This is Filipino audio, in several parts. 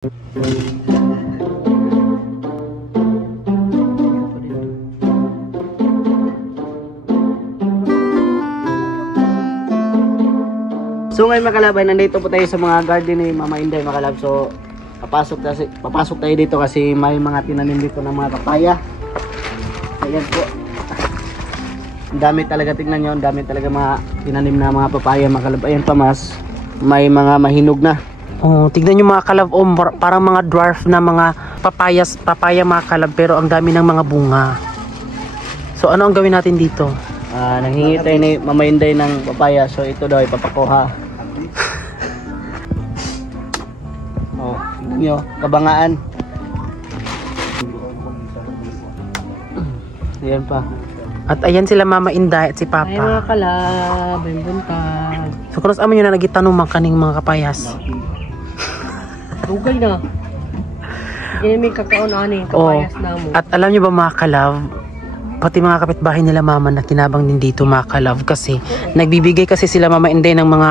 So ngayon mga kalab, nandito po tayo sa mga garden ni Mama Inday mga kalab. So papasok tayo dito kasi may mga tinanim dito ng mga papaya. Ayan po. Ang dami talaga, tingnan nyo, ang dami talaga mga tinanim na mga papaya mga kalab. Ayan pa mas, may mga mahinog na. Oh, tignan nyo mga kalab, oh, parang mga dwarf na mga papaya mga kalab, pero ang dami ng mga bunga. So ano ang gawin natin dito? Nanghingi tayo ni Mama Inday ng papaya, so ito daw ipapakuha. Oh, tignan nyo, kabangaan. Ayan pa. At ayan sila Mama Inday at si Papa. Ay mga kalab, ay buntag. So kunos amin yun na nagitanong makaning mga kapayas. Dugay na. Yan may kakaon ani, kapayas na mo. At alam nyo ba mga kalab, pati mga kapitbahay nila Mama na tinabang din dito mga kalab kasi nagbibigay kasi sila Mama Inday ng mga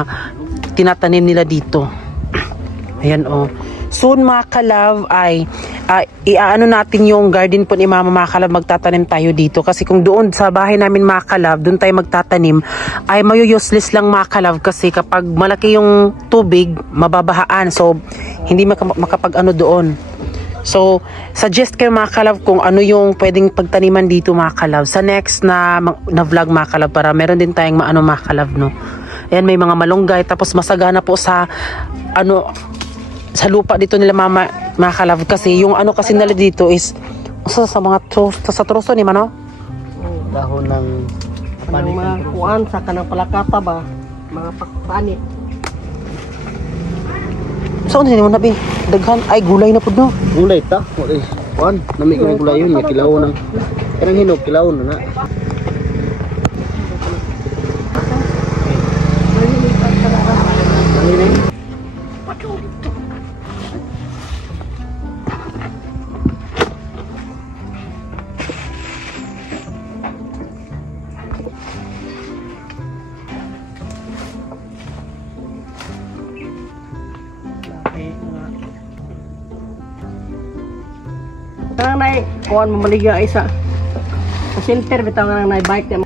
tinatanim nila dito. Ayan oh. Soon mga kalab ay iaano natin yung garden po ni Mama mga kalab, magtatanim tayo dito kasi kung doon sa bahay namin mga kalab, doon tayo magtatanim ay mayo-useless lang mga kalab kasi kapag malaki yung tubig, mababahaan, so hindi makapag ano doon. So suggest kayo mga kalab kung ano yung pwedeng pagtaniman dito mga kalab sa next na vlog mga kalab, para meron din tayong maano mga kalab, no. Ayan, may mga malunggay, tapos masagana po sa ano sa lupa dito nila Mama mga kalab kasi yung ano kasi nila dito is sa mga sa troso ni Mano Dahon ng panit, mga kuan sa kanang palakata ba, mga panit. saan din mo nabi daghan ay gulay na pud no. Gulay ta, kuan, nami ko gulay yun, may kilaw nang kanang hinog kilaw na. Kanang nay kuan mamaligya isa. Sa center bitaw nga nay bike na.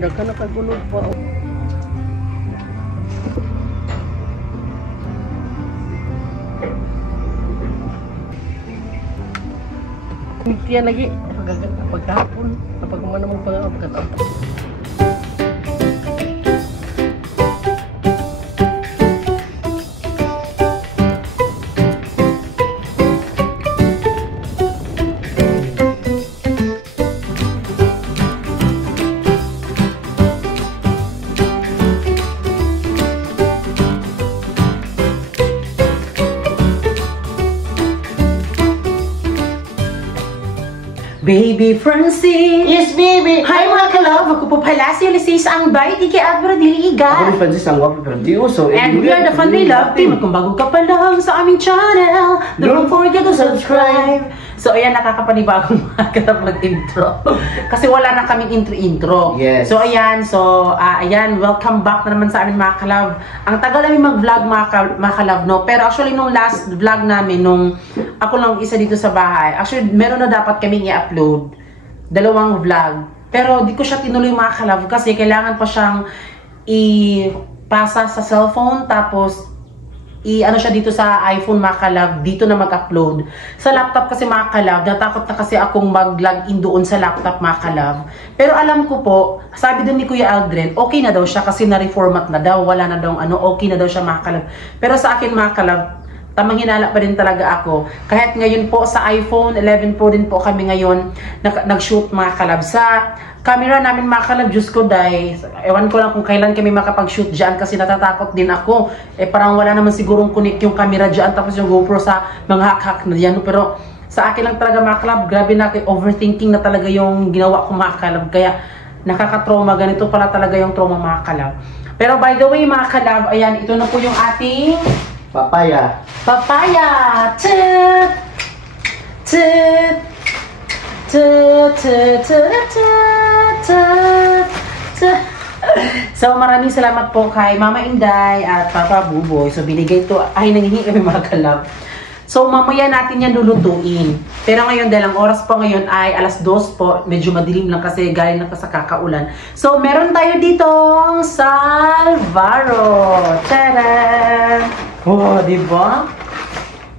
Daghan na kay gulod pa. Migtiyan lagi pagkahapon kapag man namang pagkatapos. Baby Francis! Yes, baby! Hi mga kalab! Ako po pala si Ulysses ang bayad kay Alvaro Ako Diliga. ni Francis ang wapo pero di uso. And we are the Family Love Team. Kung bago ka pa lang sa aming channel, don't forget to subscribe. So ayan, nakakapanibagong mga mag-intro. Kasi wala na kaming intro-intro. Yes. So ayan, ayan, welcome back na naman sa amin mga kalab. Ang tagal namin mag-vlog mga kalab, no? Pero actually nung last vlog namin, nung ako lang isa dito sa bahay, actually meron na dapat kaming i-upload. 2 vlog. Pero di ko siya tinuloy mga kalab kasi kailangan pa siyang ipasa sa cellphone, tapos ano siya dito sa iPhone mga kalab, dito na mag-upload. Sa laptop kasi mga kalab, natakot na kasi akong mag-login doon sa laptop mga kalab. Pero alam ko po, sabi din ni Kuya Aldrin, okay na daw siya kasi na-reformat na daw, wala na daw okay na daw siya mga kalab. Pero sa akin mga kalab, tamang hinala pa rin talaga ako. Kahit ngayon po sa iPhone 11 po din po kami ngayon nag-shoot mga kalab. Sa camera namin mga kalab, Diyos ko dahil, ewan ko lang kung kailan kami makapag-shoot dyan kasi natatakot din ako. Parang wala naman sigurong connect yung camera dyan, tapos yung GoPro sa mga hak-hak na yan. Pero sa akin lang talaga mga kalab, grabe na overthinking na talaga yung ginawa ko mga kalab. Kaya nakaka-trauma, ganito pala talaga yung trauma mga kalab. Pero by the way mga kalab, ayan, ito na po yung ating papaya. Papaya! Tut! Tut! Tut! Tut! Tut! Tut! Tut! So, maraming salamat po kay Mama Inday at Papa Buboy. So, binigay to, ay nanghihingi kami mga kalab. So, mamaya natin yan lulutuin. Pero ngayon, dahil ang oras po ngayon ay alas 2 po, medyo madilim lang kasi galing na pa sa kakaulan. So, meron tayo ditong Salvaro. Tadaan! Oh, diba?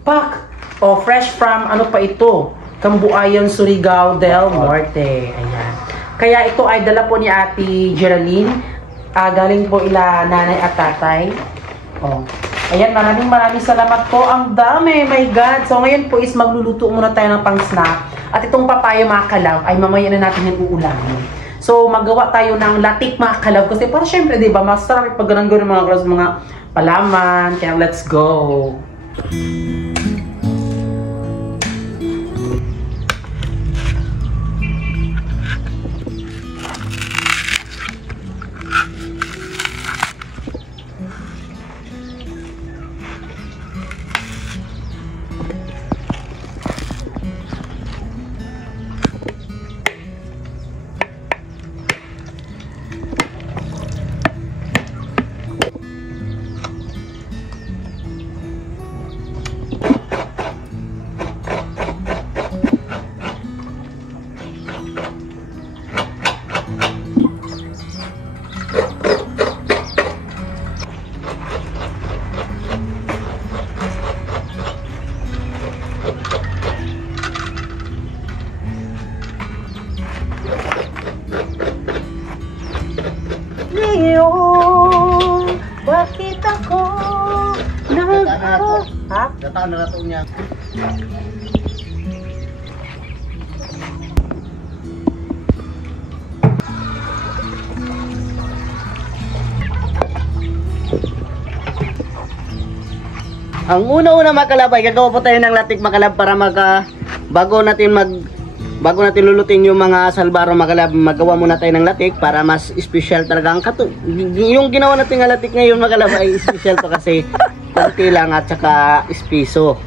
Pak! Oh, fresh from, ano pa ito? Cambuayan, Surigao del Norte. Ayan. Kaya ito ay dala po ni Ate Geraldine. Galing po ila nanay at tatay. Oh. Ayan, maraming salamat po. Ang dami, my God. So, ngayon po is magluluto muna tayo ng pang-snack. At itong papaya mga kalab, ay mamaya na natin yung uulamin. So, magawa tayo ng latik mga kalab. Kasi para syempre, di ba, masarap pag ganun ng mga palaman. Kaya let's go. Bakit ako nag-aro? Ha? Dataan na nato niya. Ang una-una mga kalab ay gagawa po tayo ng latik mga kalab para bago natin lulutin yung mga Salvaro mga kalab, magawa muna tayo ng latik para mas special talaga ang yung ginawa natin ng latik ngayon mga kalab ay special to kasi konti lang at saka espiso.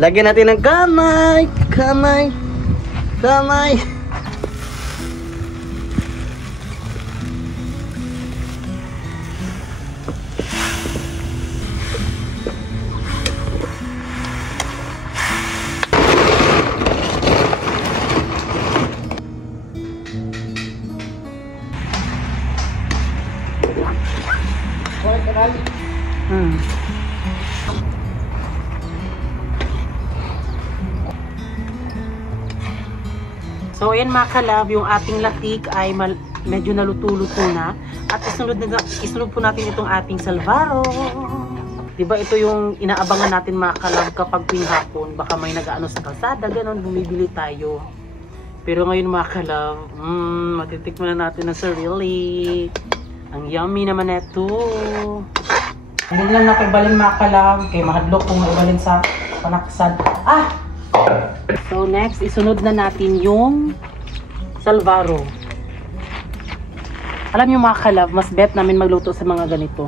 Lagyan natin ng kamay. So, ayan mga kalab, yung ating latik ay medyo naluto-luto na. At isunod po natin itong ating Salvaro. Diba ito yung inaabangan natin mga kalab kapag tuwing hapon. Baka may nag-ano sa kalsada, ganun, bumibili tayo. Pero ngayon mga kalab, matitikman na natin ng sarili. Ang yummy naman ito. Hindi lang nakibalin mga kalab, kaya mahadlok kung ibalin sa panaksan. So next, isunod na natin yung Salvaro. Alam niyo mga kalab, mas bet namin magluto sa mga ganito.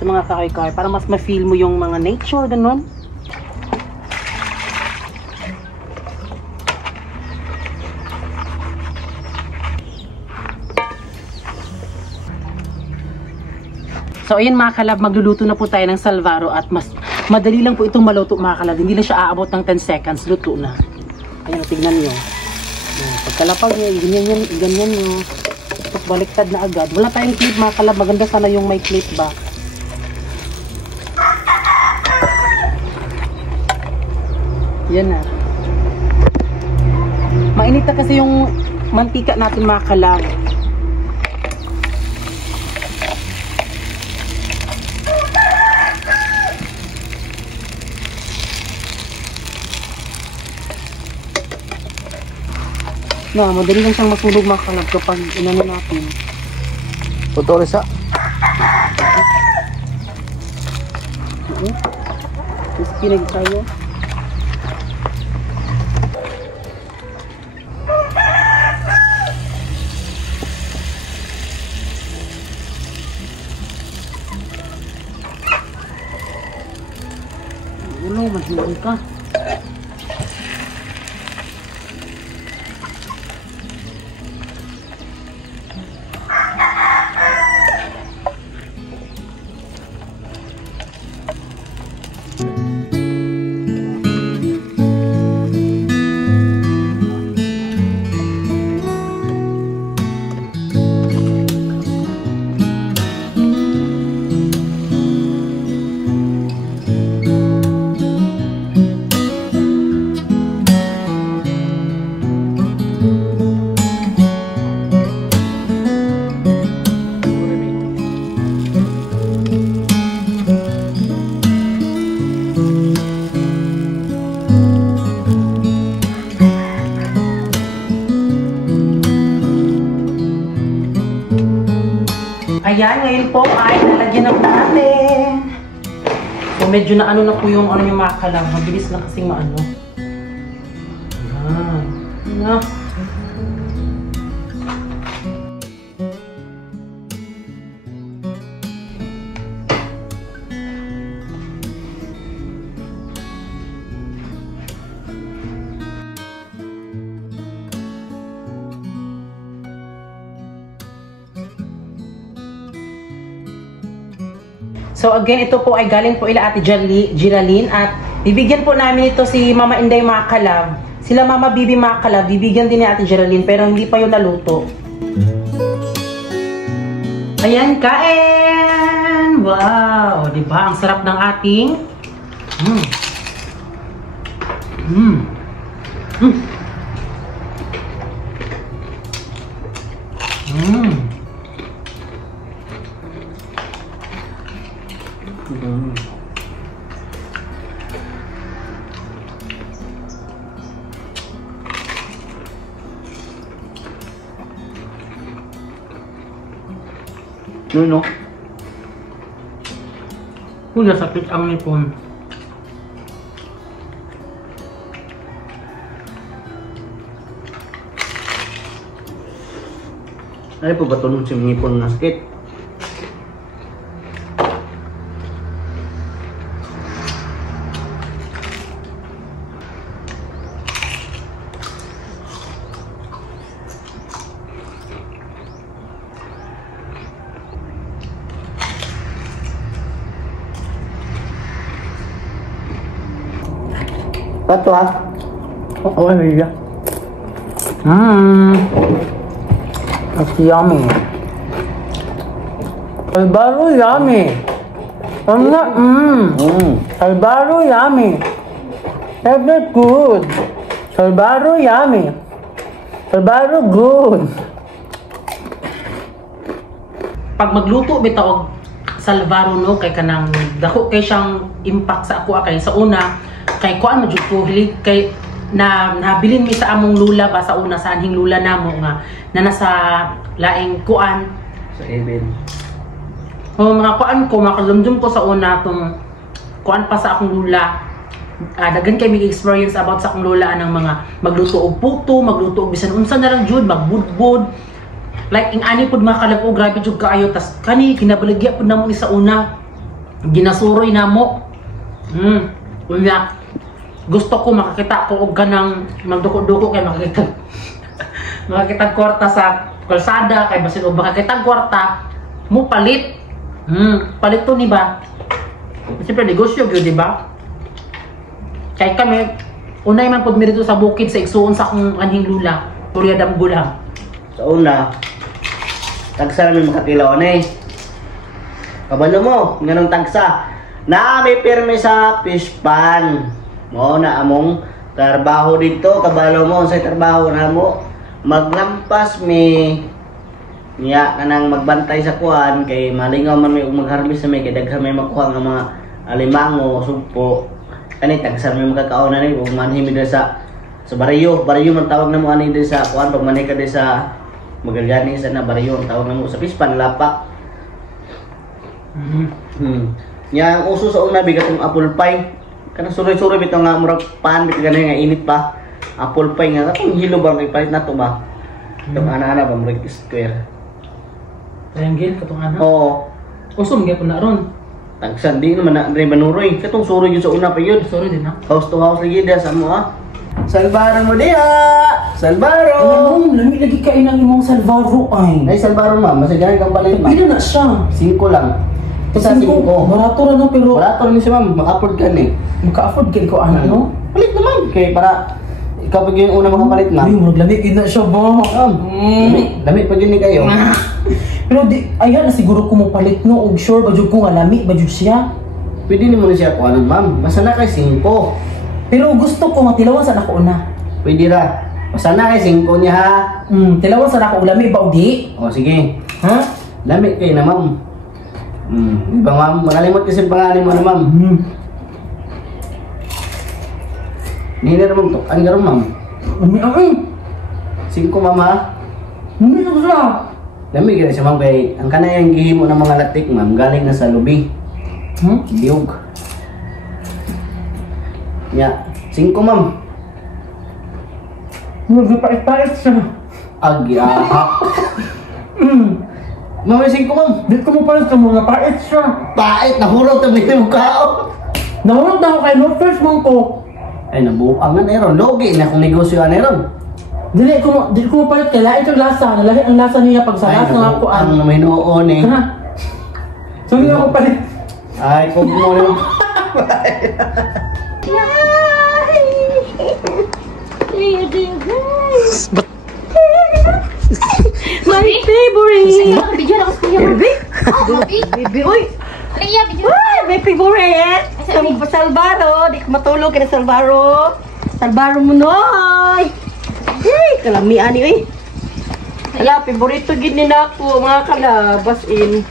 Sa mga kahoy-kahoy, para mas ma-feel mo yung mga nature, ganun. So ayun mga kalab, magluluto na po tayo ng Salvaro at mas madali lang po itong maluto mga kalab. Hindi lang siya aabot ng 10 seconds, luto na. Ayan, tignan nyo. Pagkalapag nyo, ganyan nyo. Tapos baliktad na agad. Wala tayong clip mga kalab, maganda sana yung may clip ba. Yan na. Mainit na kasi yung mantika natin mga kalab. Na, madali lang siyang masunog mga kalab kapag inano natin. Putorisa. Tapos pinag tayo. Ulo, maghiwin ka. Ayan, ngayon po ay nalagyan na po natin. So, medyo na ano na po yung ano yung makalang. Mabilis lang kasing maano. Ayan. Ayan. So again, ito po ay galing po ila Ate Geraldine at bibigyan po namin ito si Mama Inday mga kalab. Sila Mama Bibi mga kalab, bibigyan din ni Ate Geraldine pero hindi pa yun naluto. Ayan, kain! Wow! Diba? Ang sarap ng ating No. Kuya, sakit ang nipon. Ano po ba tulong si ngipon na sakit? Pato ha? Oo, Emilia. It's yummy. Albaro yummy. Albaro yummy. Ever good. Albaro yummy. Albaro good. Pag magluto bitaw salbaro no kay kanang dako kay siyang impact sa ako kay sa una kay kuan majud ko hilig kay na nabilin mi sa among lula ba sa una sa anhing lula namo nga na nasa laing kuan Sa even. mga kuan ko makalumdum ko sa una tong kuan pa sa akong lula. Daghan kay mig experience about sa akong lula anang mga magluto og puto, magluto og bisan unsa na lang jud magbudbud. Like ing ani pud mga kalab grabe jud kaayo tas kani kinabaligya pud namo ni sa una. Ginasuroy namo. Unya gusto ko makakita ko og kanang magduko-duko kay makakita kwarta sa kalsada kay basin og makakita kwarta mo palit. Palit to ni ba? Siyempre negosyo gyud di ba? Kay kami unay man pud mi dito sa bukid sa igsuon sa akong anhing lula, Turya Damgulang. Sa una, tagsa namin makatilaw na eh. Kabalo mo, ganong tagsa. Na may pirmi sa fish pan. Mo na among trabaho dito, kabalo mo sa trabaho na mo. Maglampas mi niya kanang magbantay sa kuan kay malingaw man may magharbis sa may kay daghan may makuha nga mga alimango, sugpo. Kani tagsa may makakaon na ni ug manhim mi sa baryo man tawag namo ani di sa kuan pag manika di sa magagani sa na baryo ang tawag namo sa fish pan lapak. Nya ang uso sa una bigatong apple pie. Kanang suroy-suroy bitaw nga murag pan bitaw ganay nga init pa. Apple pie nga katong hilo ba may palit na to ba? Itong ana-ana ba murag square. Triangle katong ana. Oo. Usom gyud na ron. Tagsan di naman na Andre Manuroy. Katong suroy yun sa una pa yun. Sorry din ha. House to house lagi dia sa mo ah. Salbaro mo diha. Salbaro. Alam mo, lamig lagi kain ng imong Salvaro ay. Ay salbaro ma'am, mas ganang kang palit ma'am. Pila na siya. 5 lang. Isa 5. Barato ra na pero Wala to rin siya ma'am, mag-afford ka ni. maka-afford kayo ko ano, no? Palit naman. Kaya para ikaw pag yung una makapalit Ay, ma'am. maglamig na siya ba? Lamig pag yun ni kayo. Pero di, ayan na siguro ko mo palit no, og sure ba jud ko nga lami ba jud siya. Pwede ni mo na siya kuha ma'am. Basta na kay 5. Pero gusto ko matilawan sa nako una. Pwede ra. Basta na kay 5 niya ha. Tilawan sa nako lami ba o di? O sige. Ha? Lamig kayo na ma'am. Di ba ma'am? Makalimot kasi ang pangalan mo na ma'am. Hindi na naman to. Ang gano'n ma'am. Lami ay. 5 ma'am ha. Hindi na siya. Lamig na siya ma'am kay ang kanayang gihimo ng mga latik ma'am galing na sa lubi. Biyog. Ya, 5 ma'am. Magpapait-pait siya. Agyahak. Ma'am, 5 ma'am. Di ko mo palit sa mga pait siya. Pait, nahuraw tabi mo kao. Nahulog na ako kay no first mong ko. Ay, nabuang na neron. Logi na kung negosyo na neron. Di ko mo palit kay lain itong lasa. Nalahi ang lasa niya pag sa lasa nga ako ang may noon eh. Ha? So hindi ako palit. Ay, kung mo na. My favorite! Bigyan ako sa Baby! Mabi? Baby, uy! Alaya, bigyan. Uy! My favorite! Salbaro! Di ko matulog ka na Salbaro! Salbaro mo noy! Hey! Kalamian ni uy! Hala, favorito gid ni nako mga kalabas in.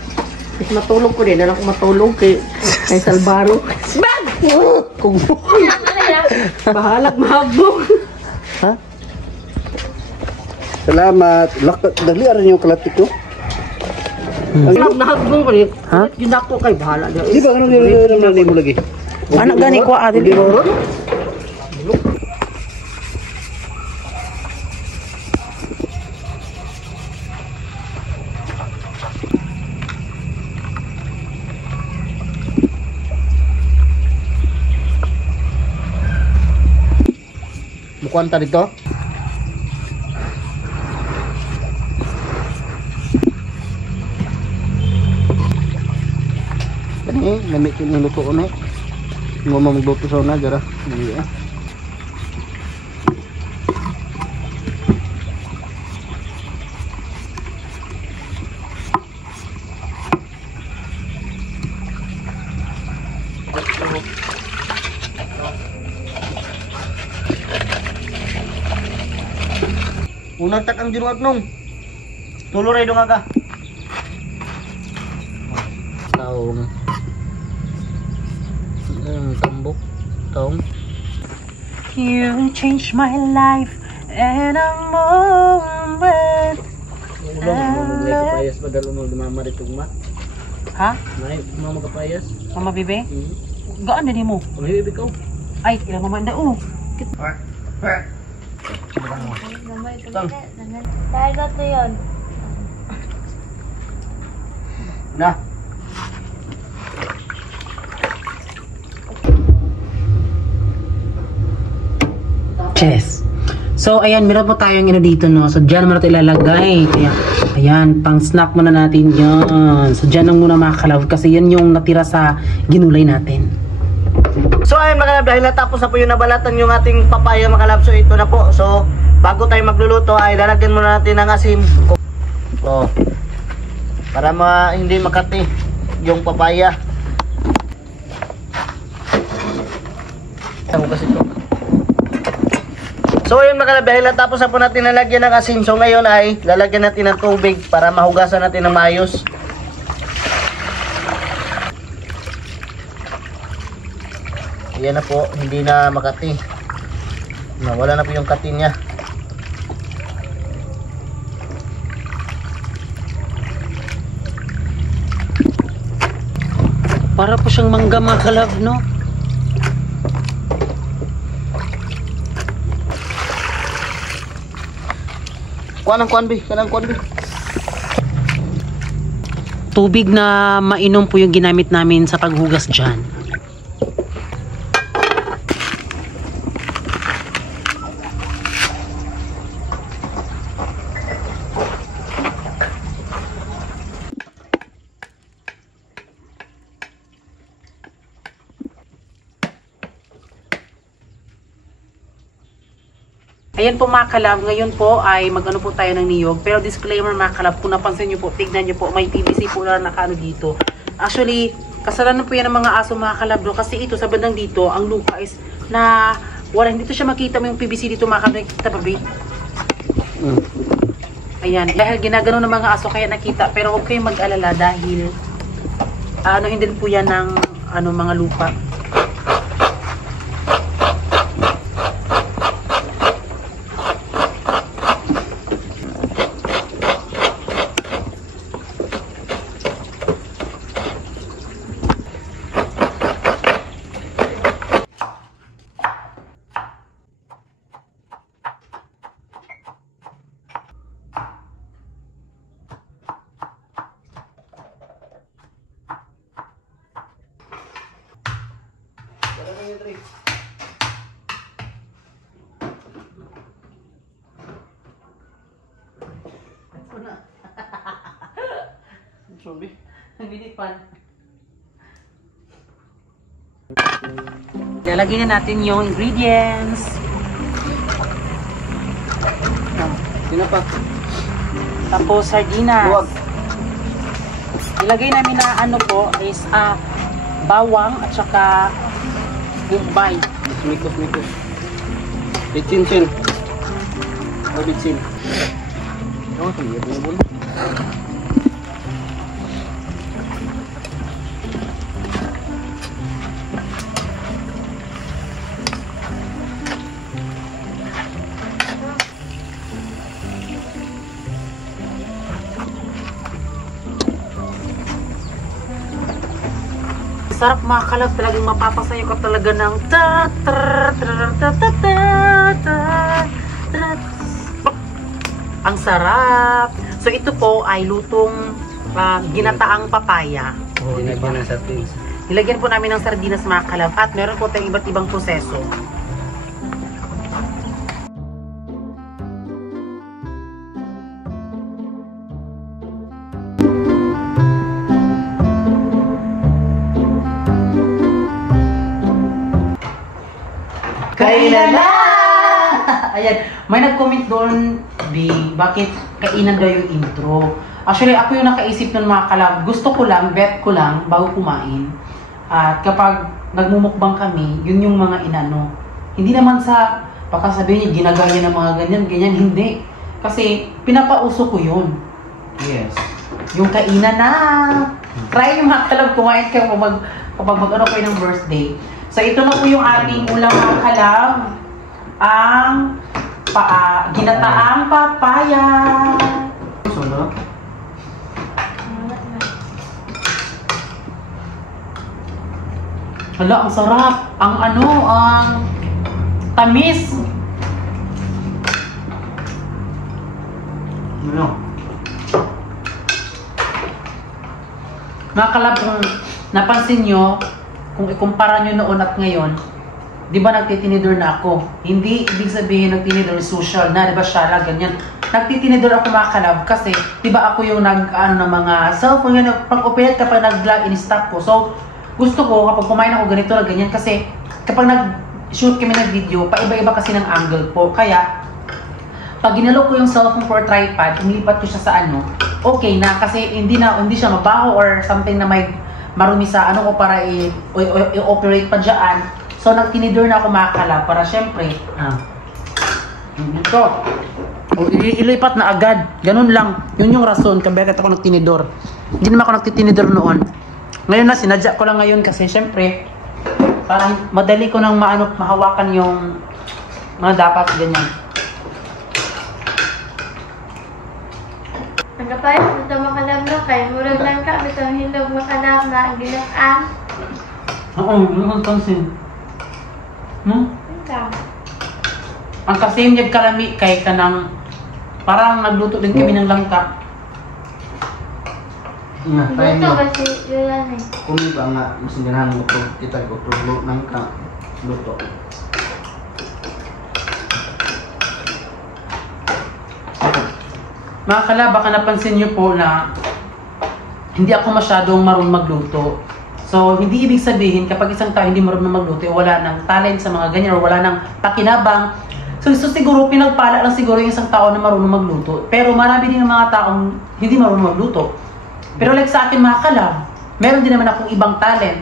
Is matulog ko din, ako matulog kay Salbaro. Bag! Kung Alaya. bahalag mahabog. Ha? Salamat. Dali aran yung kalatik ko. Nahabog ko rin. Yun ako kay bahala. Di ba anong nilalaman mo lagi? Anak gani ko adil. Di ba ron? Mukuan ta dito? Kani, lamig ko yung luto ko na eh. Mo magluto sa una, gara. Hindi ah. Unang takang jiruat nung. Tuloy dong aga. Taong. Tambok. Taong. You changed my life in a moment. Ulang kapayas pa dalo mo dumama dito ma. Ha? May mama kapayas. Mama Bibe? Gaan na mo. Ang hibi ko. Ay, ilang mamanda oh. Dahil ba't na yun? Na. Chess. So, ayan, meron po tayong dito, no? So, dyan naman ito ilalagay. Kaya, ayan, pang snack muna natin yan. So, dyan lang muna mga kalab kasi yan yung natira sa ginulay natin. So ayun mga kalab, dahil natapos na po yung nabalatan yung ating papaya mga kalab. So ito na po. So bago tayo magluluto ay lalagyan muna natin ng asin. So para hindi makati yung papaya. So ayun mga kalab, dahil natapos na po natin nalagyan ng asin. So ngayon ay lalagyan natin ng tubig para mahugasan natin ng maayos. Ayan na po, hindi na makati. Nawala na po yung kati niya. Para po siyang mangga mga kalab, no? Kuan ang kuan bi, kanang kuan bi. tubig na mainom po yung ginamit namin sa paghugas dyan. Ayan po mga kalab, ngayon po ay mag-ano po tayo ng niyog. Pero disclaimer mga kalab, kung napansin nyo po, tignan nyo po, may PVC po na nakaano dito. Actually, kasalanan po yan ng mga aso mga kalab, no? Kasi ito sa bandang dito, ang lupa is na wala, hindi to siya makita mo yung PVC dito mga kalab, nakikita ba, babe? Ayan, dahil ginagano ng mga aso kaya nakita, pero huwag kayong mag-alala dahil hindi po yan ng mga lupa. Sorry. Nagbidipan. Lalagyan na natin yung ingredients. Tinapa. Tapos sardinas. Huwag. Ilagay namin na is bawang at saka bumbay. Mikos. Bitsin. O bitsin. Oh, tingnan mo muna. Sarap mga kalab, talagang mapapasayo ka talaga ng ang sarap. So ito po ay lutong ginataang papaya. Dinagyan ng sardines. Nilagyan po namin ng sardinas mga kalab at meron po tayong iba't ibang proseso. Kainan na! Ayan, may nag-comment doon, bakit kainan daw yung intro? Actually, ako yung nakaisip ng mga kalab. Gusto ko lang, bet ko lang, bago kumain. At kapag nagmumukbang kami, yun yung mga inano. Hindi naman sa, baka sabihin niya, ginagaya ng mga ganyan, hindi. Kasi, pinapauso ko yun. Yes. Yung kainan na! Try yung mga kalab, kumain kayo kapag mag-ano kayo ng birthday. So, ito na po yung ating ulam mga kalab. Ang ginataang papaya. Sunod. Hala, ang sarap. Ang tamis. Ano? Mga kalab, kung napansin nyo, kung ikumpara nyo noon at ngayon, di ba nagtitinidor na ako? Hindi ibig sabihin nagtinidor social na, di ba Shara, ganyan. Nagtitinidor ako mga kalab kasi, di ba ako yung ng mga cellphone, yan, pag-operate kapag nag-vlog, in-stop ko. So, gusto ko kapag kumain ako ganito na ganyan kasi kapag nag-shoot kami ng video, paiba-iba kasi ng angle po. Kaya, pag ginalo ko yung cellphone for tripod, umilipat ko siya sa okay na kasi hindi siya mabaho or something na may marumi sa ko para i-operate pa dyan. So, nagtinidor na ako mga kalab para syempre, ito, ilipat na agad. Ganun lang. Yun yung rason kung bakit ako nagtinidor. Hindi naman ako nagtitinidor noon. Ngayon na, sinadya ko lang ngayon kasi syempre, parang madali ko nang mahawakan yung mga dapat ganyan. Nagkapayos ito makalab na kay murag lang ka bitong hindog makalab na ang ginaan. Oo, yun ang pansin. Ikaw. Ang kasim niyag karami kay kanang parang nagluto din kami ng langka. Nga, tayo Dito nyo. ba si Yulan eh? Kung iba nga, mas ganahan mo ito, kita ko ito, ng luto. Mga kalab, baka napansin nyo po na hindi ako masyadong marunong magluto. So, hindi ibig sabihin kapag isang tao hindi marunong magluto, wala nang talent sa mga ganyan or wala nang pakinabang. So siguro pinagpala lang siguro yung isang tao na marunong magluto. Pero marami din ng mga taong hindi marunong magluto. Pero like sa akin mga kalab, meron din naman akong ibang talent.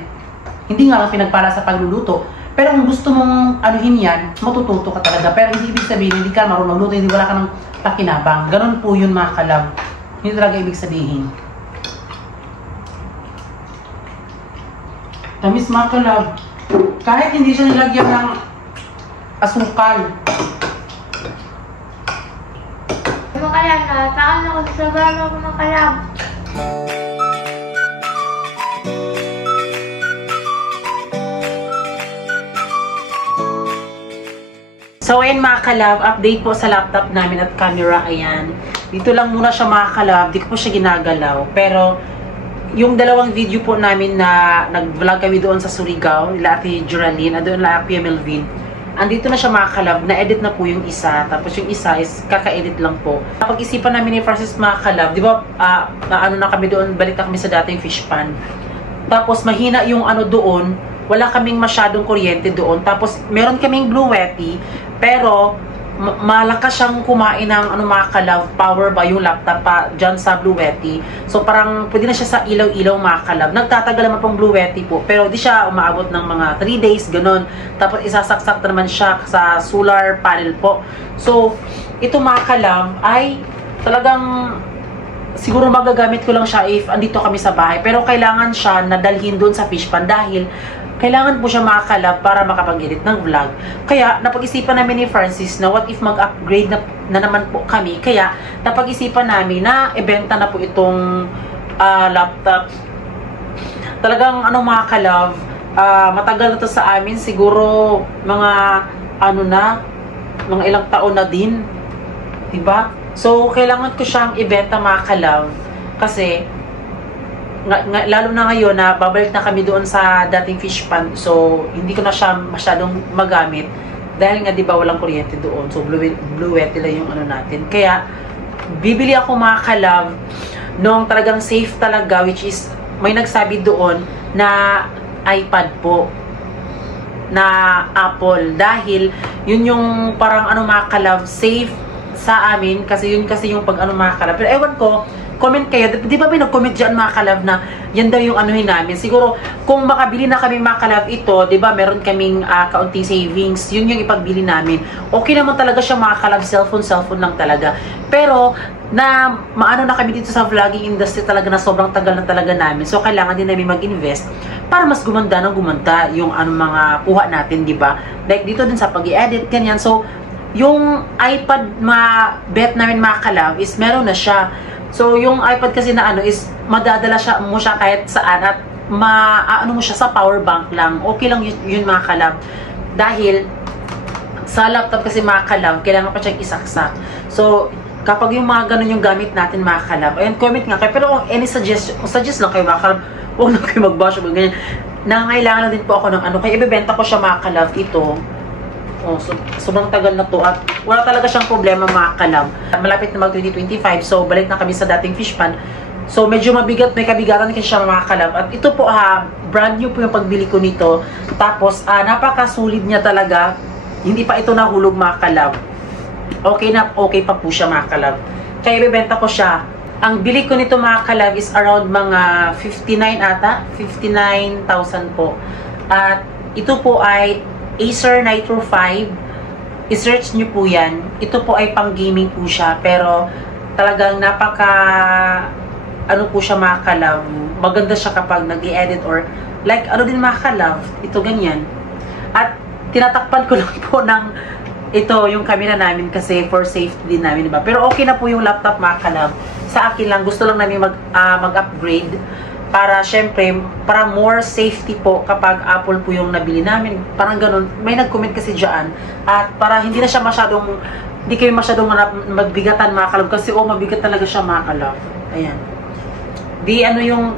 Hindi nga lang pinagpala sa pagluluto. Pero kung gusto mong anuhin yan, matututo ka talaga. Pero hindi ibig sabihin, hindi ka marunong magluto, hindi wala ka ng pakinabang. Ganon po yun mga kalab. Hindi talaga ibig sabihin. Tamis mga kalab. Kahit hindi siya nilagyan ng asukal. Mga kalab, nakataan ako sa Salvaro ko mga kalab. So ayan mga kalab, update po sa laptop namin at camera, ayan. Dito lang muna siya mga kalab, di ko po siya ginagalaw. Pero yung dalawang video po namin na nag-vlog kami doon sa Surigao, nila Ate Juraline, doon nila Ate Melvin. Andito na siya mga kalab, na-edit na po yung isa. Tapos yung isa is kaka-edit lang po. Napag-isipan namin ni Francis mga kalab, di ba, ano na kami doon, balik na kami sa dating fish pan. Tapos mahina yung ano doon, wala kaming masyadong kuryente doon. Tapos meron kaming Blue Yeti, pero malakas siyang kumain ng ano mga kalab, power ba yung laptop pa dyan sa Blue Yeti. So parang pwede na siya sa ilaw-ilaw mga kalab. Nagtatagal naman pong Blue Yeti po, pero di siya umaabot ng mga 3 days, ganun. Tapos isasaksak naman siya sa solar panel po. So ito mga kalab ay talagang siguro magagamit ko lang siya if andito kami sa bahay. Pero kailangan siya nadalhin doon sa fish pan dahil kailangan po siya makakalab para makapag-edit ng vlog. Kaya napag-isipan namin ni Francis na what if mag-upgrade na naman po kami. Kaya napag-isipan namin na ibenta na po itong laptop. Talagang ano mga kalab, matagal na to sa amin. Siguro mga ano na, mga ilang taon na din. Diba? So, kailangan ko siyang ibenta mga kalab kasi lalo na ngayon na babalik na kami doon sa dating fish pan. So, hindi ko na siya masyadong magamit dahil nga 'di ba walang kuryente doon. So, Blue Yeti lang yung ano natin. Kaya bibili ako mga kalab nung talagang safe talaga, which is may nagsabi doon na iPad po na Apple dahil yun yung parang ano mga kalab safe sa amin kasi yun kasi yung pag ano mga kalab. Pero ewan ko, comment kayo. Di ba may nag-comment dyan mga kalab na yan daw yung anuhin namin. Siguro kung makabili na kami mga kalab ito, di ba meron kaming kaunting savings, yun yung ipagbili namin. Okay naman talaga siya mga kalab, cellphone lang talaga. Pero na maano na kami dito sa vlogging industry talaga na sobrang tagal na talaga namin. So kailangan din namin mag-invest para mas gumanda yung ano mga kuha natin, di ba? Like dito din sa pag-i-edit, ganyan. So yung iPad bet namin mga kalab is meron na siya. So, yung iPad kasi na ano is madadala mo siya kahit saan at ano mo siya sa power bank lang. Okay lang yun mga kalab. Dahil sa laptop kasi mga kalab, kailangan pa siyang isaksak. So, kapag yung mga ganun yung gamit natin mga kalab, ayun, comment nga kayo. Pero kung any suggest lang kayo mga kalab, huwag na kayo mag-bash o ganyan. Nangangailangan na din po ako ng ano. Kaya ibebenta ko siya mga kalab ito. Oh, so, sobrang tagal na to at wala talaga siyang problema mga kalab. Malapit na mag 2025, so balik na kami sa dating fish pan. So medyo mabigat, may kabigatan kasi siya mga kalab. At ito po brand new po yung pagbili ko nito. Tapos napakasulit niya talaga. Hindi pa ito nahulog mga kalab. Okay pa po siya mga kalab. Kaya ibebenta ko siya. Ang bili ko nito mga kalab is around mga 59,000 po. At ito po ay Acer Nitro 5. I-search nyo po yan. Ito po ay pang gaming po siya. Pero talagang ano po siya mga kalab. Maganda siya kapag nag-i-edit or like ano din mga kalab. Ito ganyan. At tinatakpan ko lang po ng ito yung camera namin kasi for safety din namin, diba? Pero okay na po yung laptop mga kalab. Sa akin lang, gusto lang namin mag-upgrade para syempre, para more safety po kapag Apple po yung nabili namin. Parang ganun. May nag-comment kasi dyan. At para hindi na siya hindi kayo masyadong magbigatan mga kalab. Kasi mabigat talaga siya mga kalab. Ayan. Di ano yung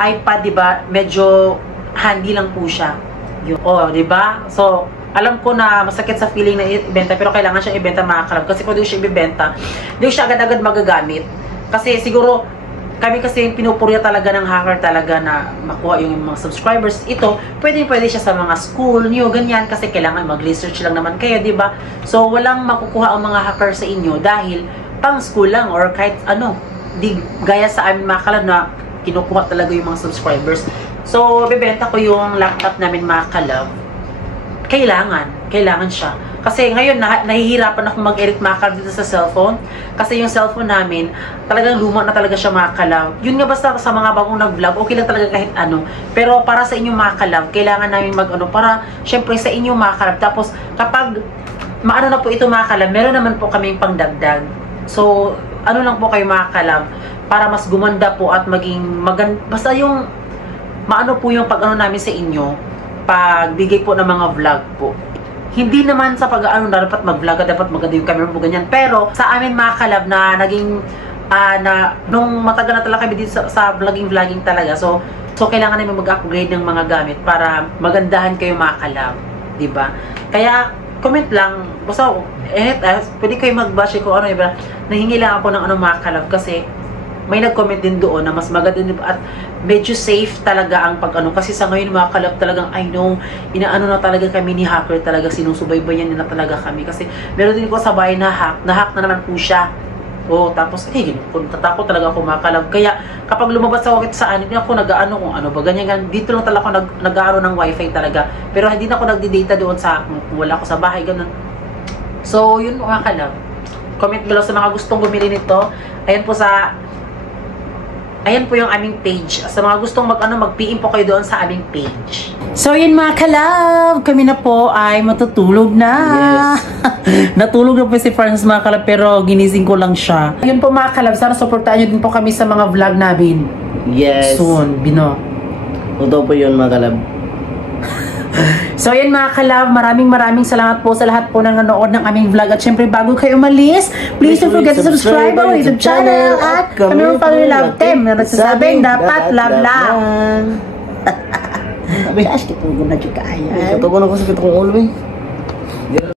iPad, di ba? Medyo handy lang po siya. Di ba? So, alam ko na masakit sa feeling na ibenta, pero kailangan siyang ibenta mga kalab. Kasi kung di siya ibenta, di siya agad-agad magagamit. Kasi siguro, kami kasi pinupurya talaga ng hacker talaga na makuha yung mga subscribers. Ito, pwede siya sa mga school niyo, ganyan. Kasi kailangan mag-research lang naman kayo, di ba? So, walang makukuha ang mga hacker sa inyo dahil pang school lang or kahit ano. Di gaya sa amin mga kalab na kinukuha talaga yung mga subscribers. So, bibenta ko yung laptop namin mga kalab. Kailangan siya. Kasi ngayon, nahihirapan ako mag-edit mga kalab dito sa cellphone. Kasi yung cellphone namin, talagang luma na talaga siya mga kalab. Yun nga basta sa mga bagong nag-vlog, okay lang talaga kahit ano. Pero para sa inyong mga kalab, kailangan namin mag-ano, para syempre sa inyong mga kalab. Tapos, kapag maano na po ito mga kalab, meron naman po kaming pangdagdag. So, ano lang po kayo mga kalab, para mas gumanda po at maging maganda. Basta yung, maano po yung pag-ano namin sa inyo, pagbigay po ng mga vlog po. Hindi naman sa pag-ano na dapat mag-vlog, dapat maganda yung camera po ganyan. Pero sa amin mga kalab na naging nung matagal na talaga kami dito sa vlogging talaga. So kailangan namin mag-upgrade ng mga gamit para magandahan kayo mga kalab, 'di ba? Kaya comment lang, basta pwede kayo mag-bash ko ano, diba? Nahingi lang ako ng ano mga kalab kasi may nag-comment din doon na mas maganda at medyo safe talaga ang pag-ano. Kasi sa ngayon mga kalab talagang I know, inaano na talaga kami ni hacker talaga, sinusubaybayan na talaga kami. Kasi meron din ko sa bahay na hack na naman po siya. Tapos tatakot talaga ako mga kalab. Kaya kapag lumabas ako sa anin, ako nag-ano kung ano ba, ganyan. Dito lang talaga ako nag-aaro ng wifi talaga. Pero hindi na ako nagdi-data doon sa, wala ako sa bahay, ganun. So, yun mga kalab. Comment below sa mga gustong bumili nito. Ayan po yung aming page. Sa mga gustong mag-PM po kayo doon sa aming page. So, yun mga kalab, kami na po ay matutulog na. Yes. Natulog na po si Franz mga kalab, pero ginising ko lang siya. Yun po mga kalab, sana supportahan nyo din po kami sa mga vlog namin. Yes. Soon, Totoo po yun mga kalab. So, yan mga kalab, maraming salamat po sa lahat po ng nanood ng aming vlog. At syempre, bago kayo umalis, please don't forget to subscribe our YouTube channel at kami yung Family Love Team na nagsasabing dapat love lang. Sabi, kita mo na juga ayah. Katawa na ko sa kitong ulo eh.